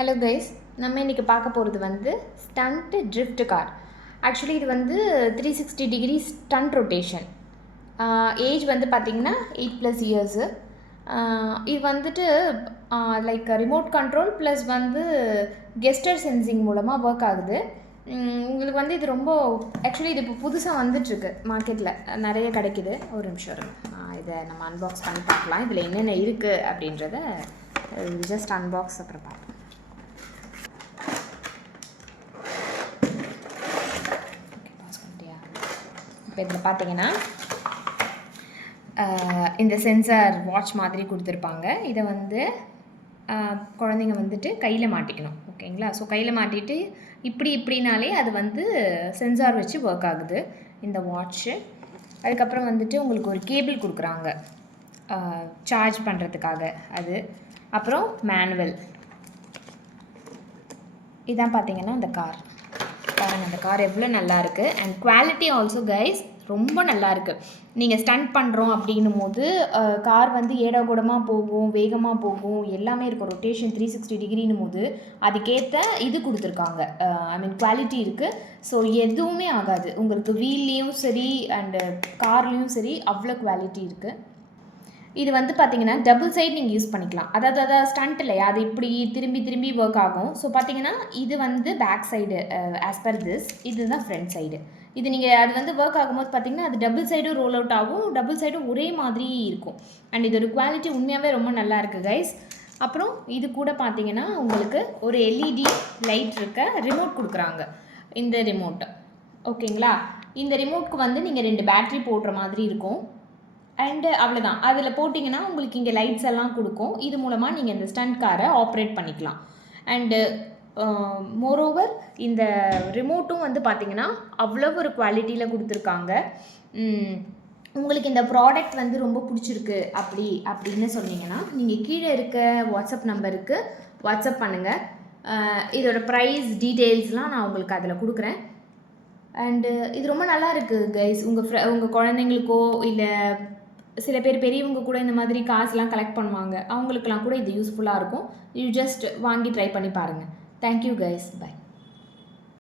Hello guys, நம்ம இன்றைக்கி பார்க்க போகிறது வந்து ஸ்டண்ட் ட்ரிஃப்ட் கார். ஆக்சுவலி இது வந்து 360 டிகிரி ஸ்டண்ட் ரொட்டேஷன். ஏஜ் வந்து பார்த்திங்கன்னா 8+ இயர்ஸு. இது வந்துட்டு லைக் ரிமோட் கண்ட்ரோல் ப்ளஸ் வந்து கெஸ்டர் சென்சிங் மூலமாக ஒர்க் ஆகுது. உங்களுக்கு வந்து இது ரொம்ப ஆக்சுவலி இது இப்போ புதுசாக வந்துட்டுருக்கு மார்க்கெட்டில் நிறைய கிடைக்கிது. ஒரு நிமிஷம் இருக்கும், இதை நம்ம அன்பாக்ஸ் பண்ணி பார்க்கலாம். இதில் என்னென்ன இருக்குது அப்படின்றத ஜஸ்ட் அன்பாக்ஸ் அப்புறம் பார்ப்போம். இப்போ இதில் பார்த்தீங்கன்னா இந்த சென்சார் வாட்ச் மாதிரி கொடுத்துருப்பாங்க. இதை வந்து குழந்தைங்க வந்துட்டு கையில் மாட்டிக்கணும். ஓகேங்களா? ஸோ கையில் மாட்டிட்டு இப்படினாலே அது வந்து சென்சார் வச்சு ஒர்க் ஆகுது இந்த வாட்ச்சு. அதுக்கப்புறம் வந்துட்டு உங்களுக்கு ஒரு கேபிள் கொடுக்குறாங்க சார்ஜ் பண்ணுறதுக்காக. அது அப்புறம் மேனுவல். இதான் பார்த்தீங்கன்னா அந்த கார். பாருங்கள், அந்த கார் எவ்வளோ நல்லா இருக்குது. அண்ட் குவாலிட்டி ஆல்சோ கைஸ் ரொம்ப நல்லா இருக்குது. நீங்கள் ஸ்டண்ட் பண்ணுறோம் அப்படின்னும் போது கார் வந்து ஏடாகூடமாக போகும், வேகமாக போகும், எல்லாமே இருக்கும். ரொட்டேஷன் 360 டிகிரின்னும் போது அதுக்கேற்ற இது கொடுத்துருக்காங்க. ஐ மீன் குவாலிட்டி இருக்குது. ஸோ எதுவுமே ஆகாது உங்களுக்கு. வீல்லையும் சரி அண்டு கார்லேயும் சரி அவ்வளோ குவாலிட்டி இருக்குது. இது வந்து பார்த்திங்கன்னா டபுள் சைடு நீங்கள் யூஸ் பண்ணிக்கலாம். அதாவது ஸ்டண்ட் இல்லையா, அது இப்படி திரும்பி ஒர்க் ஆகும். ஸோ பார்த்திங்கன்னா இது வந்து back side as per this, இதுதான் ஃப்ரண்ட் சைடு. இது நீங்கள் அது வந்து ஒர்க் ஆகும்போது பார்த்திங்கன்னா அது டபுள் சைடும் ரோல் அவுட் ஆகும், டபுள் சைடும் ஒரே மாதிரி இருக்கும். அண்ட் இதோட குவாலிட்டி உண்மையாகவே ரொம்ப நல்லா இருக்குது கைஸ். அப்புறம் இது கூட பார்த்திங்கன்னா உங்களுக்கு ஒரு எல்இடி லைட் இருக்க ரிமோட் கொடுக்குறாங்க. இந்த ரிமோட்டு ஓகேங்களா? இந்த ரிமோட்க்கு வந்து நீங்கள் 2 பேட்ரி போடுற மாதிரி இருக்கும். அண்டு அவ்வளோதான். அதில் போட்டிங்கன்னா உங்களுக்கு இங்கே லைட்ஸ் எல்லாம் கொடுக்கும். இது மூலமாக நீங்கள் இந்த ஸ்டண்ட் காரை ஆப்ரேட் பண்ணிக்கலாம். அண்டு மோரோவர் இந்த ரிமோட்டும் வந்து பார்த்திங்கன்னா அவ்வளோ ஒரு குவாலிட்டியில் கொடுத்துருக்காங்க. உங்களுக்கு இந்த ப்ராடக்ட் வந்து ரொம்ப பிடிச்சிருக்கு அப்படின்னு சொன்னீங்கன்னா நீங்கள் கீழே இருக்க வாட்ஸ்அப் நம்பருக்கு வாட்ஸ்அப் பண்ணுங்கள். இதோட ப்ரைஸ் டீட்டெயில்ஸ்லாம் நான் உங்களுக்கு அதில் கொடுக்குறேன். அண்டு இது ரொம்ப நல்லா இருக்குது கைஸ். உங்கள் குழந்தைங்களுக்கோ இல்லை சில பேர் பெரியவங்க கூட இந்த மாதிரி காசுலாம் கலெக்ட் பண்ணுவாங்க, அவங்களுக்கெல்லாம் கூட இது யூஸ்ஃபுல்லாக இருக்கும். யூ ஜஸ்ட் வாங்கி ட்ரை பண்ணி பாருங்கள். Thank you guys, by.